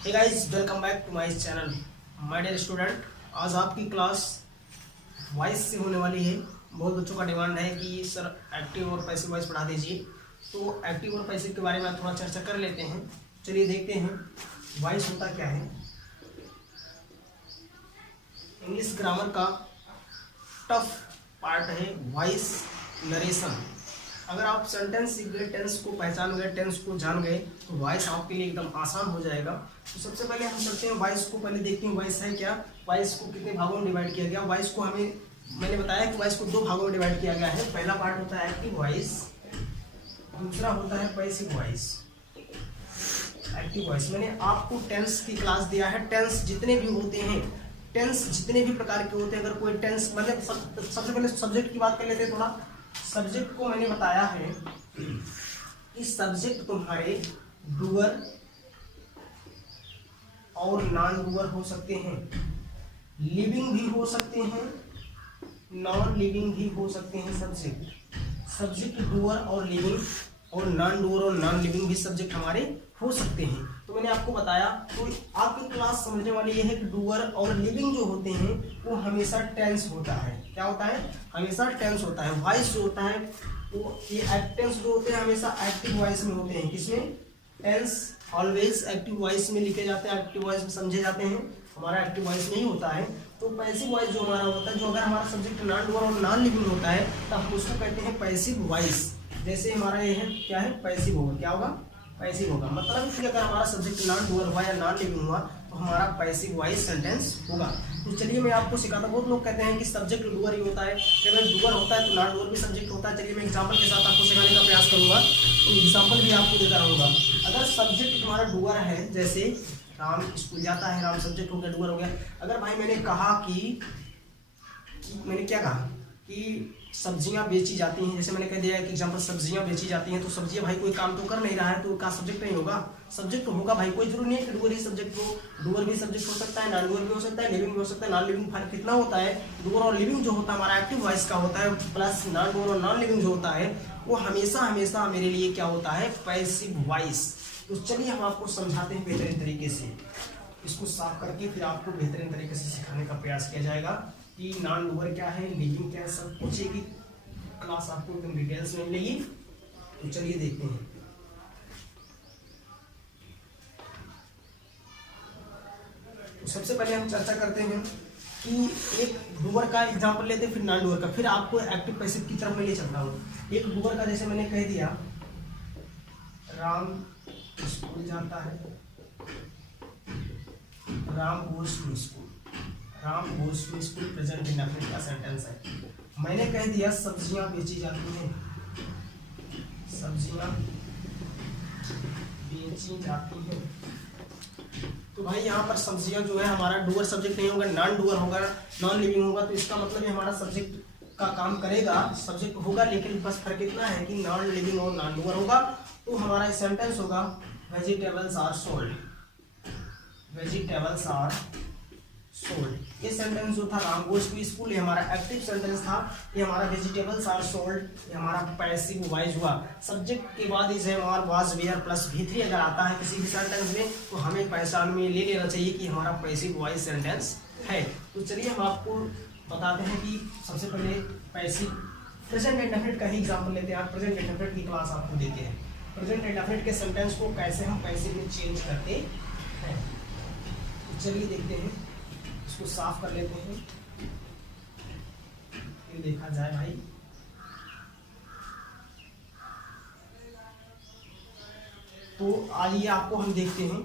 Hey guys, welcome back to my channel my dear student. आज आपकी class voice से होने वाली है। बहुत बच्चों का डिमांड है कि सर एक्टिव और पैसिव वॉइस पढ़ा दीजिए, तो एक्टिव और पैसिव के बारे में थोड़ा चर्चा कर लेते हैं। चलिए देखते हैं वॉइस होता क्या है। इंग्लिश ग्रामर का टफ पार्ट है वॉइस नरेशन। अगर आप सेंटेंस सीख गए, टेंस को पहचान गए, टेंस को जान गए, तो वॉइस आपके लिए एकदम आसान हो जाएगा। तो सबसे पहले हम चलते हैं वॉइस को, पहले देखते हैं वॉइस है क्या, वॉइस को कितने भागों में डिवाइड किया गया। वॉइस को मैंने बताया कि वॉइस को दो भागों में डिवाइड किया गया है। पहला पार्ट होता है एक्टिव वॉइस, दूसरा होता है पैसिव वॉइस। एक्टिव वॉइस मैंने आपको टेंस की क्लास दिया है। टेंस जितने भी होते हैं, टेंस जितने भी प्रकार के होते हैं, अगर कोई टेंस मतलब सबसे पहले सब्जेक्ट की बात कर लेते हैं। थोड़ा सब्जेक्ट को मैंने बताया है कि सब्जेक्ट तुम्हारे डूअर और नॉन डूअर हो सकते हैं, लिविंग भी हो सकते हैं, नॉन लिविंग भी हो सकते हैं। सब्जेक्ट डूअर और लिविंग और नॉन डूअर और नॉन लिविंग भी सब्जेक्ट हमारे हो सकते हैं। तो मैंने आपको बताया, तो आपकी क्लास समझने वाली ये है कि डूअर और लिविंग जो होते हैं वो हमेशा टेंस होता है। क्या होता है? हमेशा टेंस होता है। वॉइस जो होता है वो ये टेंस जो होते हैं हमेशा एक्टिव वॉइस में होते हैं। किसमें? टेंस ऑलवेज एक्टिव वॉइस में लिखे जाते हैं, एक्टिव वॉइस में समझे जाते हैं। हमारा एक्टिव वॉइस नहीं होता है। तो पैसिव वॉइस जो हमारा होता है, जो अगर हमारा सब्जेक्ट नॉन डूअर और नॉन लिविंग होता है तो हम उसको कहते हैं पैसिव वॉइस। जैसे हमारा ये है, क्या है? पैसिव होगा। क्या होगा? पैसिव होगा। मतलब कि अगर हमारा सब्जेक्ट नॉन डूअर हुआ या नॉन लिविंग हुआ तो हमारा पैसिव वॉइस सेंटेंस होगा। तो चलिए मैं आपको सिखाता हूं। बहुत लोग कहते हैं कि सब्जेक्ट डूअर ही होता है, अगर डूअर होता है तो नॉन डूअर भी सब्जेक्ट होता है। चलिए मैं एग्जांपल के साथ आपको सिखाने का प्रयास करूंगा, तो एग्जांपल भी आपको देता रहूंगा। अगर सब्जेक्ट तुम्हारा डूअर है, जैसे राम स्कूल जाता है, राम सब्जेक्ट हो गया, डूअर हो गया। अगर भाई मैंने कहा कि मैंने क्या कहा कि सब्जियां बेची जाती हैं, जैसे मैंने कह दिया कि एग्जांपल सब्जियां बेची जाती हैं, तो सब्जियां भाई कोई काम तो कर नहीं रहा है, तो का सब्जेक्ट नहीं होगा? सब्जेक्ट तो होगा भाई। कोई जरूरी नहीं है कि डूअर ही सब्जेक्ट हो, डूअर भी सब्जेक्ट हो सकता है, नॉन डूअर भी हो सकता है, लिविंग भी हो सकता है। नॉन लिविंग फर्क कितना होता है? डूअर और लिविंग जो होता है हमारा एक्टिव वॉइस का होता है, प्लस नॉन डूअर और नॉन लिविंग जो होता है वो हमेशा मेरे लिए क्या होता है? Passive voice. तो चलिए हम आपको समझाते हैं बेहतरीन तरीके से। इसको साफ करके फिर आपको बेहतरीन तरीके से सिखाने का प्रयास किया जाएगा कि नॉन डूअर क्या है, लिविंग क्या है, सब कुछ एक क्लास आपको एकदम डिटेल्स में मिलेगी। तो चलिए देखते हैं। तो सबसे पहले हम चर्चा करते हैं कि एक डूअर का एग्जांपल लेते हैं, फिर नॉन डूअर का, फिर आपको एक्टिव पैसिव की तरफ मैं ले चलता हूँ। एक डूअर का जैसे मैंने कह दिया, राम स्कूल जाता है, Ram goes to school. Ram goes to school present indefinite का सेंटेंस है। मैंने कह दिया सब्जियां बेची जाती हैं, सब्जियां बेची जाती हैं। तो भाई यहाँ पर सब्जियां जो है हमारा डूअर सब्जेक्ट नहीं होगा, नॉन डूअर होगा, नॉन लिविंग होगा। तो इसका मतलब ये हमारा सब्जेक्ट का काम करेगा, सब्जेक्ट होगा, लेकिन बस फर्क इतना है कि नॉन लिविंग और नॉन डूअर होगा। तो हमारा सेंटेंस होगा vegetables are sold. Vegetables are sold. ये सेंटेंस जो था राम गोज टू स्कूल, ये हमारा एक्टिव सेंटेंस था। ये हमारा वेजिटेबल्स आर सोल्ड, ये हमारा पैसिव वॉइस हुआ। सब्जेक्ट के बाद is am are was were plus V3 अगर आता है किसी भी सेंटेंस में, तो हमें पहचान में ले लेना चाहिए कि हमारा पैसिव वॉइस सेंटेंस है। तो चलिए हम आपको बताते हैं कि सबसे पहले पैसिव प्रेजेंट इंडेफिनिट का ही एग्जाम्पल लेते हैं। प्रेजेंट इंडेफिनिट की क्लास आपको देते हैं। प्रेजेंट इंडेफिनिट के सेंटेंस को कैसे हम पैसिव में चेंज करते हैं, तो चलिए देखते हैं। इसको साफ कर लेते हैं, फिर देखा जाए भाई। तो आइए आपको हम देखते हैं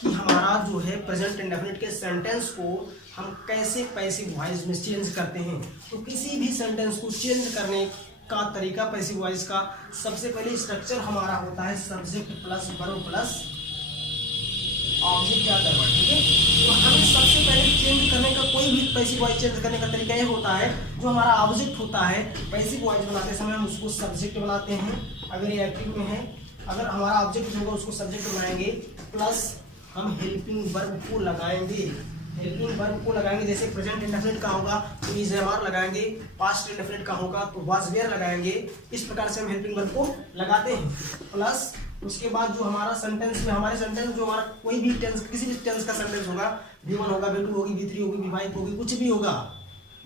कि हमारा जो है प्रेजेंट इंडेफिनिट के सेंटेंस को हम कैसे पैसिव वॉइस में चेंज करते हैं। तो किसी भी सेंटेंस को चेंज करने का तरीका पैसिव वॉइस का, सबसे पहले स्ट्रक्चर हमारा होता है subject plus verb plus object या वर्ब। ठीक है? तो हमें सबसे पहले चेंज करने का, कोई भी पैसिव वॉइस चेंज करने का तरीका ये होता है, जो हमारा ऑब्जेक्ट होता है पैसिव वॉइस बनाते समय हम उसको सब्जेक्ट बनाते हैं अगर ये एक्टिव में है। अगर हमारा ऑब्जेक्ट होगा उसको सब्जेक्ट बनाएंगे, प्लस हम हेल्पिंग वर्ब को लगाएंगे। हेल्पिंग वर्ब को लगाएंगे, जैसे प्रेजेंट इंडेफिनिट का होगा तो इज एम आर लगाएंगे, पास्ट इंडेफिनिट का होगा तो वाज वेयर लगाएंगे। इस प्रकार से हम हेल्पिंग वर्ब को लगाते हैं। प्लस उसके बाद जो हमारा सेंटेंस में हमारे सेंटेंस जो हमारा कोई भी टेंस किसी भी टेंस का सेंटेंस होगा, V1 होगा, V2 होगी, V3 होगी, V5 होगी, कुछ भी होगा,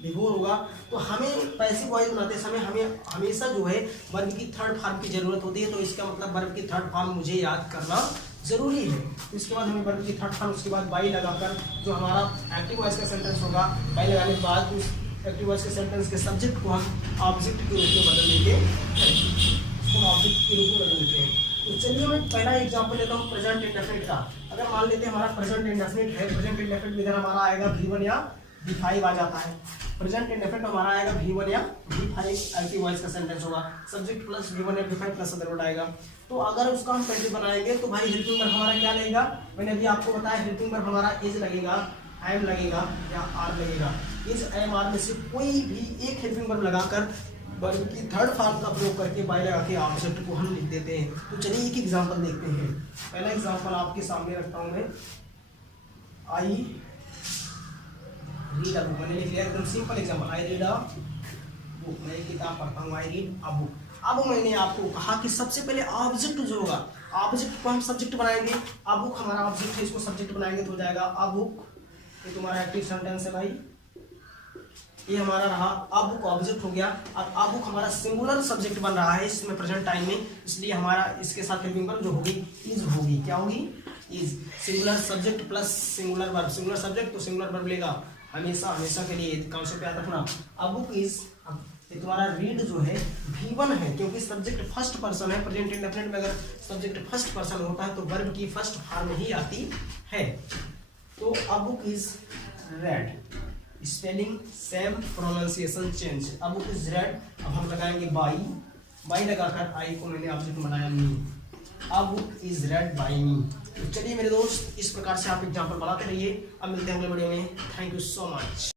V4 होगा, तो हमें पैसिव वॉइस बनाते समय हमें हमेशा जो है वर्ब की थर्ड फॉर्म की जरूरत होती है। तो इसका मतलब वर्ब की थर्ड फॉर्म मुझे याद करना जरूरी है। इसके बाद हमें वर्ब की थर्ड फॉर्म, उसके बाद बाई लगाकर जो हमारा एक्टिव वॉइस का सेंटेंस होगा, बाई लगाने के बाद उस एक्टिव वॉइस के सेंटेंस के सब्जेक्ट को हम ऑब्जेक्ट के रूप में बदल देते हैं, उसको ऑब्जेक्ट के रूप में बदल देते हैं। तो चलिए मैं पहला एग्जांपल लेता हूँ प्रेजेंट इंडेफिनिट का। अगर मान लेते हैं हमारा प्रेजेंट इंडेफिनिट है, प्रेजेंट इंडेफिनिट में इधर हमारा आएगा V1 या V5 आ जाता है। प्रेजेंट इंडेफिनिट हमारा आएगा V1 या V5, एक्टिव वॉइस का सेंटेंस होगा, सब्जेक्ट प्लस V1 या V5 प्लस अदर वर्ड आएगा। तो अगर उसका हम पैसिव बनाएंगे तो भाई हेल्पिंग वर्ब हमारा क्या लगेगा, मैंने अभी आपको बताया हेल्पिंग वर्ब हमारा इज लगेगा, एम लगेगा या आर लगेगा। इज एम आर में से कोई भी एक हेल्पिंग वर्ब लगाकर वर्ब की थर्ड फॉर्म का प्रयोग करके बाई लगा के ऑब्जेक्ट को हम लिख देते हैं। तो चलिए एक एग्जांपल देखते हैं। पहला एग्जांपल आपके सामने रखता हूं मैं, आई रीड अ बुक, मैंने लिख लिया एकदम simple example, I read a book, मैं एक किताब पढ़ता हूँ, आई रीड अ बुक। अब मैंने आपको कहा कि सबसे पहले ऑब्जेक्ट जो होगा, ऑब्जेक्ट को हम सब्जेक्ट बनाएंगे, अ बुक हमारा ऑब्जेक्ट है, इसको सब्जेक्ट बनाएंगे तो हो जाएगा अ बुक। ये तुम्हारा एक्टिव सेंटेंस है भाई, ये हमारा रहा अ बुक ऑब्जेक्ट हो गया। अब अ बुक हमारा सिंगुलर सब्जेक्ट बन रहा है इसमें प्रेजेंट टाइम में, इसलिए हमारा इसके साथ हेल्पिंग वर्ब जो होगी इज होगी। क्या होगी? Is. Singular subject plus singular verb, singular subject तो सिंगुलर वर्ब लेगा हमेशा, हमेशा के लिए कॉन्सेप्ट याद रखना। अ बुक इज, ये तुम्हारा रीड जो है V1 है, क्योंकि सब्जेक्ट फर्स्ट पर्सन है। प्रेजेंट इंडेफिनिट में अगर सब्जेक्ट फर्स्ट पर्सन होता है तो वर्ब की फर्स्ट फॉर्म ही आती है। तो अ book is red, spelling same, pronunciation change. A book is red, अब हम लगाएंगे बाई, बाई लगाकर आई को मैंने ऑब्जेक्ट बनाया me, a book is read by me. तो चलिए मेरे दोस्त, इस प्रकार से आप एग्जाम्पल बनाते रहिए। अब मिलते हैं अगले वीडियो में। Thank you so much.